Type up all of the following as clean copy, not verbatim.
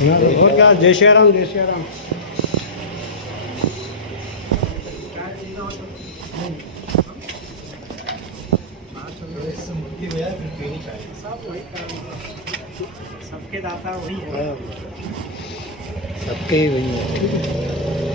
और क्या, जय श्री राम, जय श्री राम। सबके दाता वही है, सबके ही वही है।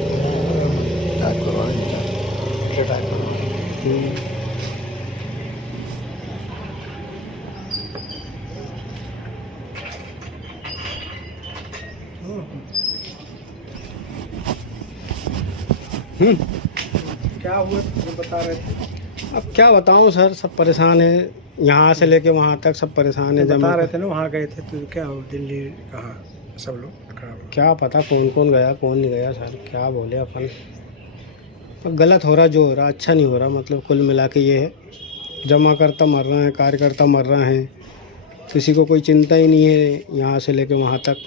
क्या हुआ जो बता रहे थे? अब क्या बताऊं सर, सब परेशान है, यहाँ से लेके वहाँ तक सब परेशान है। बता रहे थे ना वहाँ गए थे तो क्या हो, दिल्ली कहाँ सब लोग क्या पता कौन कौन गया कौन नहीं गया सर, क्या बोले अपन। पर गलत हो रहा, जो हो रहा अच्छा नहीं हो रहा। मतलब कुल मिला के ये है, जमा करता मर रहे हैं, कार्यकर्ता मर रहे हैं, किसी को कोई चिंता ही नहीं है यहाँ से लेके वहाँ तक।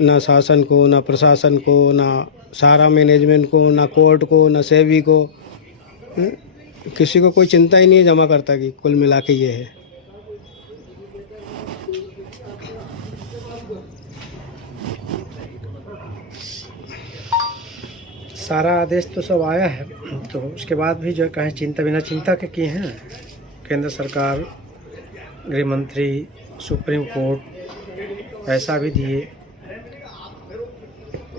ना शासन को, ना प्रशासन को, ना सारा मैनेजमेंट को, ना कोर्ट को, ना सेबी को, किसी को कोई चिंता ही नहीं है जमा करता की। कुल मिला के ये है। सारा आदेश तो सब आया है, तो उसके बाद भी जो कहें चिंता बिना चिंता के किए हैं। केंद्र सरकार, गृह मंत्री, सुप्रीम कोर्ट पैसा भी दिए,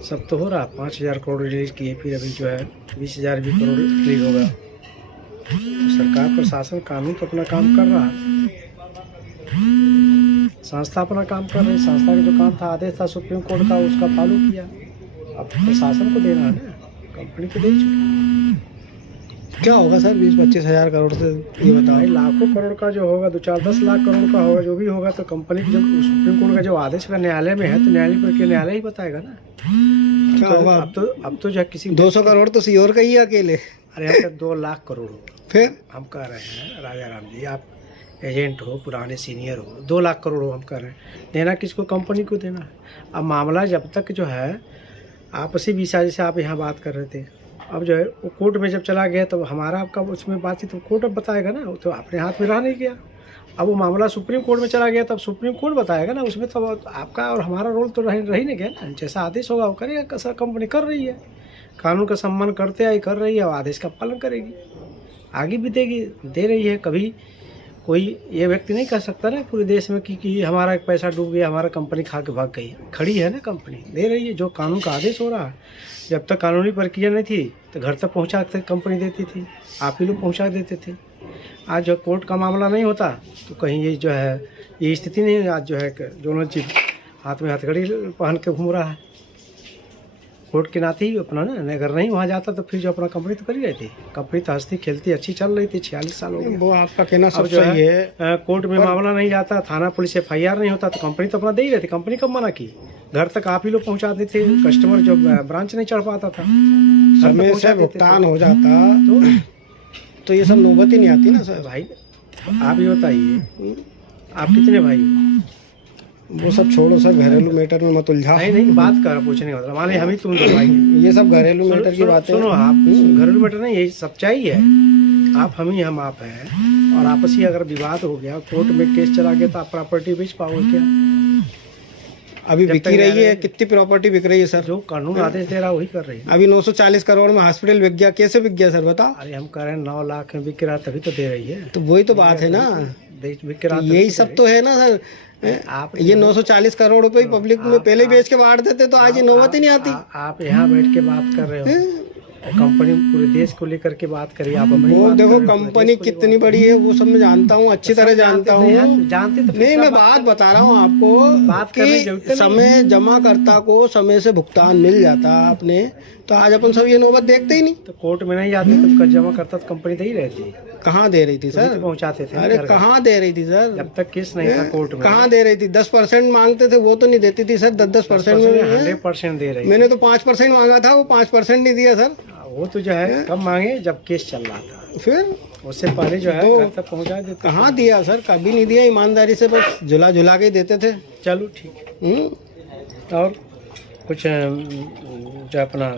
सब तो हो रहा। 5,000 करोड़ रिलीज किए, फिर अभी जो है 20,000 भी करोड़ रिलीज होगा। तो सरकार, प्रशासन, कानून तो अपना काम कर रहा है, संस्था अपना काम कर रही है। संस्था का जो काम था, आदेश था सुप्रीम कोर्ट का, उसका फॉलो किया। अब प्रशासन को देना है ना, कंपनी को दे चुकी। क्या होगा सर 20-25 हज़ार करोड़ से, ये बताओ। लाखों करोड़ का जो होगा, 2-4-10 लाख करोड़ का होगा, जो भी होगा तो कंपनी की, जब सुप्रीम कोर्ट का जो आदेश का न्यायालय में है तो न्यायालय ही बताएगा ना क्या होगा। अब तो जो है किसी 200 करोड़ तो सीओर का ही है अकेले। अरे हम 2 लाख करोड़ हो, फिर हम कह रहे हैं राजा राम जी, आप एजेंट हो, पुराने सीनियर हो, 2 लाख करोड़ हो, हम कह रहे हैं देना किसको, कंपनी को देना है। अब मामला जब तक जो है आपसी विषय, जैसे आप यहाँ बात कर रहे थे, अब जो है वो कोर्ट में जब चला गया तो हमारा आपका उसमें बातचीत तो कोर्ट अब बताएगा ना, वो तो अपने हाथ में रह नहीं गया। अब वो मामला सुप्रीम कोर्ट में चला गया तब सुप्रीम कोर्ट बताएगा ना, उसमें तो आपका और हमारा रोल तो रह नहीं गया ना। जैसा आदेश होगा वो करेगा, सर कंपनी कर रही है, कानून का सम्मान करते आई कर रही है, और आदेश का पालन करेगी, आगे भी देगी, दे रही है। कभी कोई ये व्यक्ति नहीं कह सकता ना पूरे देश में कि हमारा एक पैसा डूब गया, हमारा कंपनी खा के भाग गई। खड़ी है ना कंपनी, दे रही है जो कानून का आदेश हो रहा है। जब तक कानूनी प्रक्रिया नहीं थी तो घर तक पहुंचा के कंपनी देती थी, आप ही लोग पहुंचा देते थे। आज जो कोर्ट का मामला नहीं होता तो कहीं ये जो है ये स्थिति नहीं है। आज जो है दोनों चीज हाथ में हथकड़ी पहन के घूम रहा है, कोर्ट के नाते ही अपना ना, अगर नहीं वहाँ जाता तो फिर जो अपना कंपनी तो कर ही रही थी। कंपनी तो हंसती खेलती अच्छी चल रही थी, 46 साल हो गए। वो आपका कहना सब जो सही है। कोर्ट में मामला नहीं जाता, थाना पुलिस FIR नहीं होता तो कंपनी तो अपना दे ही रहती। कंपनी कब मना की, घर तक आप ही लोग पहुँचाते थे, कस्टमर जो ब्रांच नहीं चढ़ पाता था, समय से भुगतान हो जाता तो ये सब नौबत ही नहीं आती ना सर। भाई आप ही बताइए, आप कितने भाई हो? वो सब छोड़ो सर, घरेलू मैटर में मत उलझाओ। नहीं बात कर पूछने का मतलब, मान ली हम ही तुम दो भाई, ये सब घरेलू मैटर की बातें। सुनो, आप घरेलू मैटर नहीं, यही सच्चाई है। आप हम ही हम आप हैं, और आपसी अगर विवाद हो गया, कोर्ट में केस चला गया तो आप प्रॉपर्टी बेच पाओगे क्या? अभी बिक रही है, कितनी प्रॉपर्टी बिक रही है सर? जो कानून आदेश दे रहा वही कर रही है। अभी 940 करोड़ में हॉस्पिटल बिक गया, कैसे बिक गया सर बता? अरे हम कह रहे हैं 9 लाख में बिक रहा तभी तो दे रही है। तो वही तो बात है ना, बिक रहा यही सब तो है ना सर। आप ये 940 करोड़ रुपए पब्लिक में पहले बेच के बांट देते तो आज ये नौबत ही नहीं आती। आप यहाँ बैठ के बात कर रहे हो, कंपनी पूरे देश को लेकर के बात करिए आप। वो देखो कंपनी कितनी बड़ी है, वो सब मैं जानता हूँ, अच्छी तरह जानता हूँ। जानते तो नहीं, मैं बात बता रहा हूँ आपको कि समय जमाकर्ता को समय से भुगतान मिल जाता आपने, तो आज अपन सब ये नौबत देखते ही नहीं। तो कोर्ट में नहीं जाते तो जमा करता तो कंपनी दे ही रहती। कहाँ दे रही थी सर? पहुँचाते थे। अरे कहाँ दे रही थी सर? जब तक केस नहीं था कोर्ट में। कहाँ दे रही थी? 10% मांगते थे, वो तो नहीं देती थी सर। 10% में 100% दे रही। मैंने तो 5% मांगा था, वो 5% नहीं दिया सर। वो तो जो है कब मांगे, जब केस चल रहा था, फिर उससे पहले जो है तो घर तक पहुँचा देते। कहाँ दिया सर? कभी नहीं दिया, ईमानदारी से बस झुला के देते थे। चलो ठीक है। और कुछ जो अपना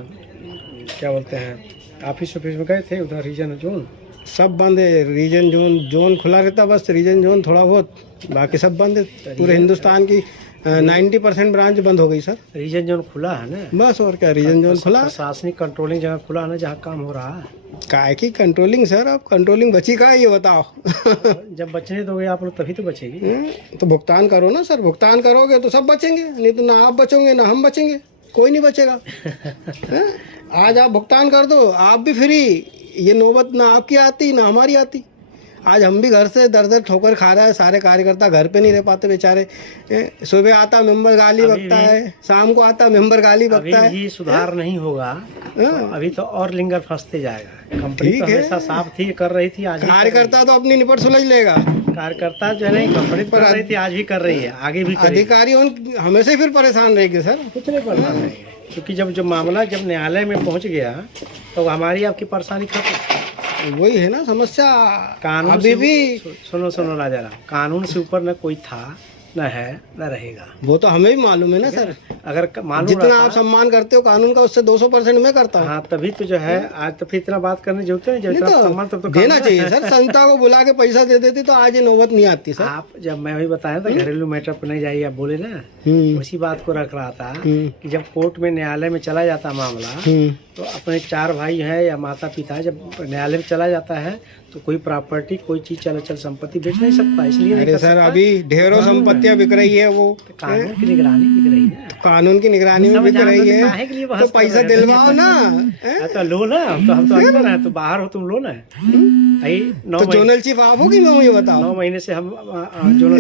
क्या बोलते हैं, ऑफिस में गए थे उधर, रीजन जोन सब बंद है। रीजन जोन खुला रहता, बस रीजन जोन थोड़ा बहुत, बाकी सब बंद है। पूरे हिंदुस्तान की 90% ब्रांच बंद हो गई सर। रीजन जोन खुला है ना, बस और क्या, रीजन जोन खुला। प्रशासनिक कंट्रोलिंग जगह खुला है ना, जहाँ काम हो रहा है। काय की कंट्रोलिंग सर, अब कंट्रोलिंग बची कहाँ है ये बताओ। जब बचने दोगे आप लोग तभी तो बचेगी। तो भुगतान करो ना सर, भुगतान करोगे तो सब बचेंगे, नहीं तो ना आप बचोगे ना हम बचेंगे, कोई नहीं बचेगा। हैं? आज आप भुगतान कर दो, आप भी फ्री, ये नौबत ना आपकी आती ना हमारी आती। आज हम भी घर से दर दर ठोकर खा रहे हैं, सारे कार्यकर्ता घर पे नहीं रह पाते बेचारे। सुबह आता मेंबर गाली बकता है, शाम को आता मेंबर गाली बकता है। अभी भी सुधार नहीं होगा तो अभी तो और लिंगर फंसते जाएगा। कंपनी तो हमेशा साफ थी, कर रही थी, आज कार्यकर्ता तो अपनी निपट सुलझ लेगा। कार्यकर्ता जो है नहीं, कंपनी कर रही थी, आज भी कर रही है, आगे भी करेगी। अधिकारी हमेशा फिर परेशान रहेंगे सर। कुछ नहीं परेशान रहेंगे, क्योंकि जब मामला जब न्यायालय में पहुंच गया तो हमारी आपकी परेशानी खत्म। वही है ना समस्या। कानून अभी भी सुनो राजा राम, कानून से ऊपर न कोई था, न है, न रहेगा। वो तो हमें भी मालूम है ना सर। अगर मालूम जितना आप सम्मान करते हो कानून का, उससे 200% मैं करता हूँ। हाँ, तभी तो जो है आज तो फिर इतना बात करने जरूरत है, जब सम्मान तब तो देना चाहिए सर। संस्था को बुला के पैसा दे देती तो आज ये नौबत नहीं आती सर। आप जब मैं वही बताया था घरेलू मैटर पर नहीं जाइए, आप बोले ना, उसी बात को रख रहा था कि जब कोर्ट में न्यायालय में चला जाता मामला, तो अपने 4 भाई हैं या माता पिता, जब न्यायालय में चला जाता है तो कोई प्रॉपर्टी, कोई चीज चल संपत्ति बेच नहीं सकता, इसलिए नहीं अरे कर सर सकता। अभी ढेरों संपत्तियां बिक रही है, वो कानून की निगरानी बिक रही है, कानून की निगरानी में बिक रही है, काहे के लिए बहस तो कर पैसा रहे हो? दिलवाओ ना। तो लो ना, तो हम तो अंदर हैं, तो बाहर हो तुम, लो ना। तो जोनल चीफ आप हो कि मैं, मुझे बताओ। 9 महीने से हम जोनल